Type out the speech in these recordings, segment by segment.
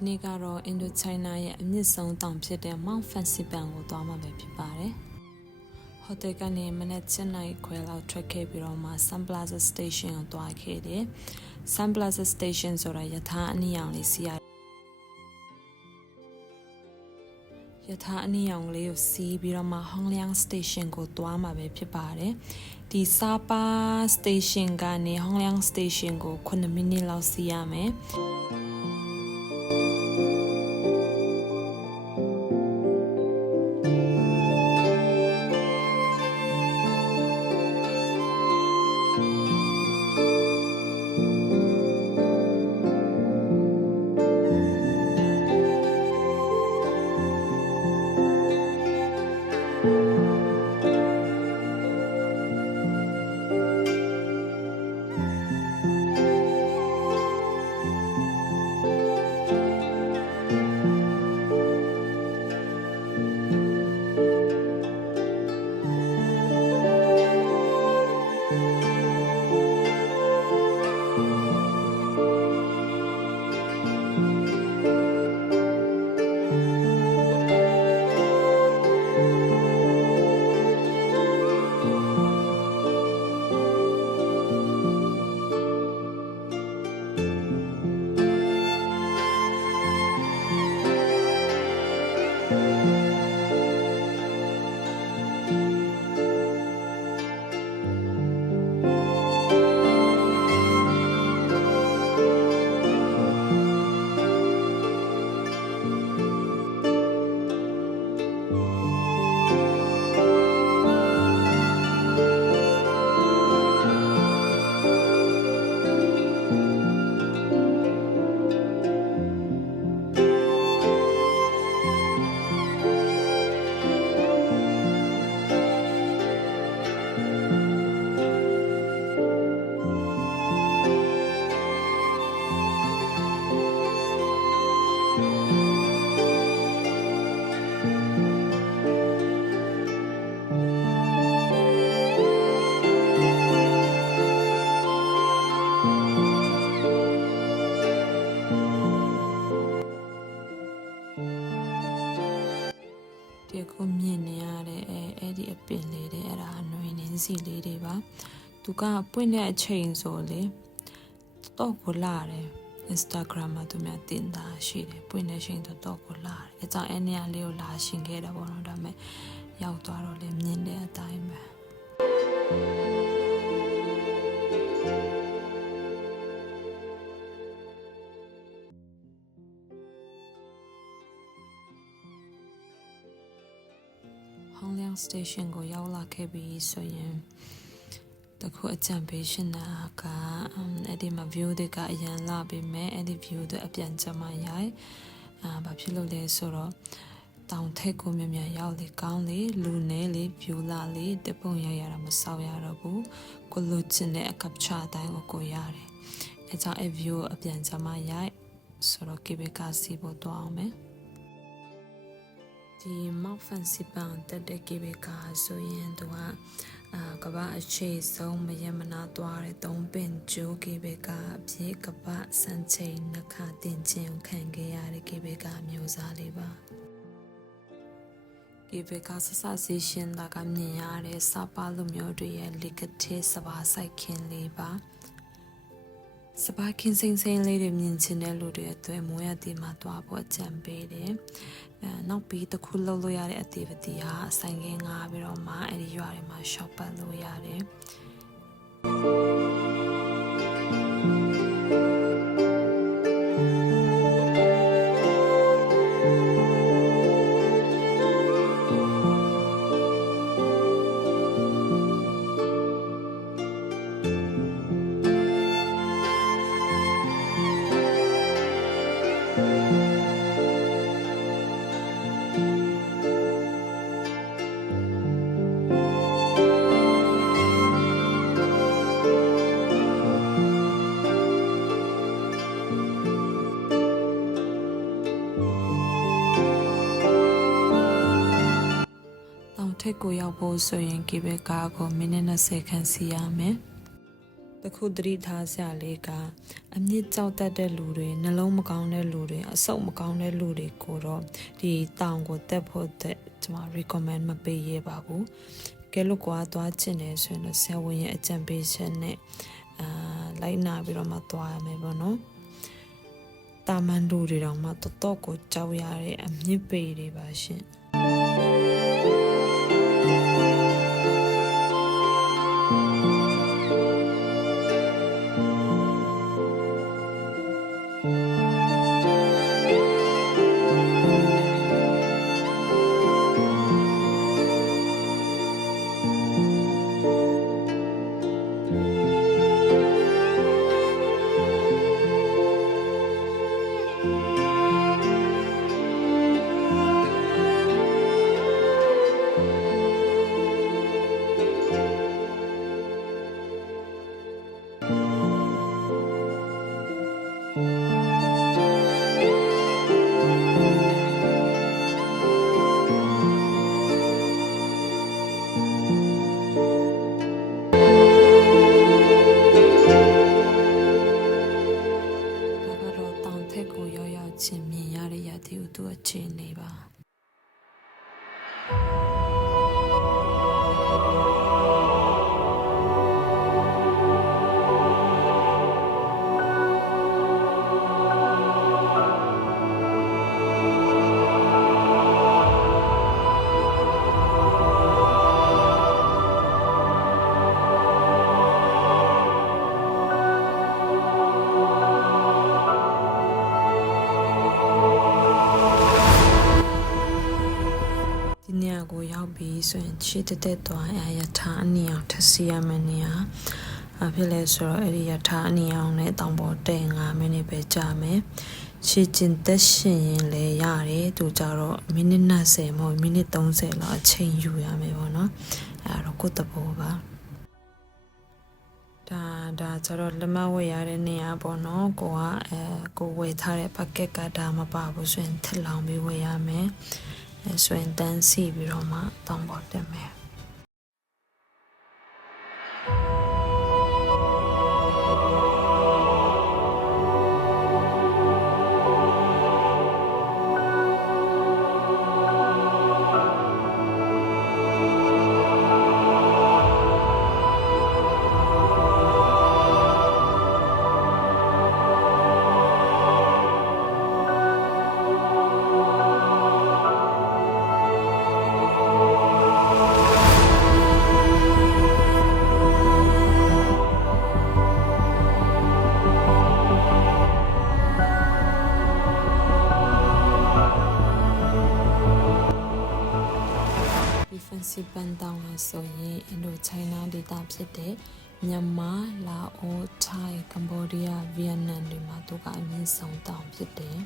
ဒီနေ့ကတော့ Indochina ရဲ့အမြင့်ဆုံးတောင်ဖြစ်တဲ့ Mount Fansipan ကိုသွားမှာပဲဖြစ်ပါတယ်။ဟိုတယ်ကနေမနက်7:00 နာရီခွဲလောက်ထွက်ခဲ့ပြီးတော့မှ Sun Plaza Station ကိုသွားခဲ့တယ်။ Sun Plaza Station ဆိုတာရထားအနီးအောင်လေးစီးရရထားအနီးအောင်လေးကိုစီးပြီးတော့မှ Hongliang Station ကိုသွားမှာပဲဖြစ်ပါတယ်။ဒီ Sapa Station ကနေ Hongliang Station ကို9 မိနစ်လောက်စီးရမယ်။ဒီခုမြင်နေရတဲ့အဲ့ဒီအပင်လေးတွေအဲ့ဒါအနွေနင်းစီလေးတွေပါသူကပွင့်တဲ့အချိန်ဆိုလေတော့ကိုလာတယ် Instagram မှာသူများတင်တာရှိတယ်ပွင့်တဲ့အချိန်တော့ကိုလာတယ်အဲကြောင့်အဲ့နေရာလေးကိုလာရှင်ခဲ့တာပေါ့နော်ဒါပေမဲ့ရောက်သွားတော့လေမြင်တဲ့အတိုင်းပဲHongliang Station ကိုရောက်လာခဲ့ပြီဆိုရင်တခုအကြံပေးရှင်တာကအဲ့ဒီမှာ view တွေကအရင်လာပြီးမဲ့အဲ့ဒီ view တွေအပြန်ကျမရိုက်ဘာဖြစ်လို့လဲဆိုတော့တောင်ထက်ကိုမြင်မြန်ရောက်လေကောင်းလေလူနေလေ view လာလေတပုံရရတာမဆောက်ရတော့ဘူးကိုလူချင်တဲ့အကပ်ချအတိုင်းကိုရတယ်အဲကြောင့်အဲ့ view အပြန်ကျမရိုက်ဆိုတော့ကေဘေကာစီပေါ်တော့အောင်မယ်ဒီ Mount Fansipan တက်တဲ့ကေဘေကာဆိုရင်သူကကဘာအခြေဆုံးမရမနာသွားတဲ့သုံးပင်ကျိုးကေဘေကာအဖြစ်ကဘာစံချိန်နှခတင်ခြင်းခံခဲ့ရတဲ့ကေဘေကာမျိုးစားလေးပါကေဘေကာဆဆစီရှင်တာကမြင်ရတဲ့စပါလူမျိုးတွေရဲ့လက်ကတိစပါဆိုင်ခင်းလေးပါစပါခင်းစိမ့်စိမ့်လေးတွေမြင်ချင်တဲ့လူတွေအတွက်မိုးရတီမှာတွားဖို့အကြံပေးတယ်နောက်ပြီးတစ်ခုလုပ်လို့ရတဲ့ activity ဟာဆိုင်ကင်းငါပြီးတော့မှအဲ့ဒီရွာတွေမှာ shop ပတ်လို့ရတယ်ထက်ကိုရောက်ဖို့ဆိုရင်ကေဘက်ကားကိုမိနစ်20ခန့်စီရမယ် တခုသတိထားစရာလေးကအမြင့်ကြောက်တတ်တဲ့လူတွေနှလုံးမကောင်းတဲ့လူတွေအဆုတ်မကောင်းတဲ့လူတွေကိုတော့ဒီတောင်ကိုတက်ဖို့ကျွန်မ recommend မပေးရပါဘူးကဲလို့ကွာသွားချင်တယ်ဆိုရင်တော့ဆရာဝန်ရဲ့အကြံပေးချက်နဲ့လိုက်နာပြီးတော့မှသွားရမယ်ပေါ့နော်တာမန်လူတွေတောင်မှတော်တော်ကိုကြောက်ရတဲ့အမြင့်ပေတွေပါရှင်ချင်းမြင်ရတဲ့ရာသီဥတုအခြေအနေပါကိုရောက်ပြီးဆိုရင်ခြေတက်သွားရထားအနီအောင်ထစီရမယ်နေရအဖြစ်လဲဆိုတော့အဲ့ဒီရထားအနီအောင်နဲ့တောင်ပေါ်တဲ့9မိနစ်ပဲကြာမယ်ခြေကျင်သက်ရှင်ရင်လည်းရတယ်သူကြတော့မိနစ်20မဟုတ်မိနစ်30လောက်အချိန်ယူရမယ်ပေါ့နော်အဲ့တော့ကိုယ့်တဘောပါဒါကျတော့လက်မဝယ်ရတဲ့နေရာပေါ့နော်ကိုဝယ်ထားတဲ့ packet ကဒါမပါဘူးဆိုရင်ထက်လောင်ပြီးဝယ်ရမယ်ဆိုရင်တန်းစီပြီးတော့မှတောင်းပေါ်တက်မယ်စီပန်တောင်းလာဆိုရင်အင်ဒိုချိုင်းနာဒေသဖြစ်တဲ့မြန်မာလာအိုထိုင်းကမ္ဘောဒီးယားဗီယက်နမ်တွေမှာသူကအမြင့်ဆုံးတောင်ဖြစ်တယ်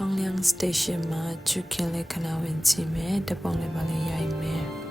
Hongliang Station မှာချူခင်လေးခဏဝင်ကြည့်မယ်တပုံလေးပါလေးရိုက်မယ်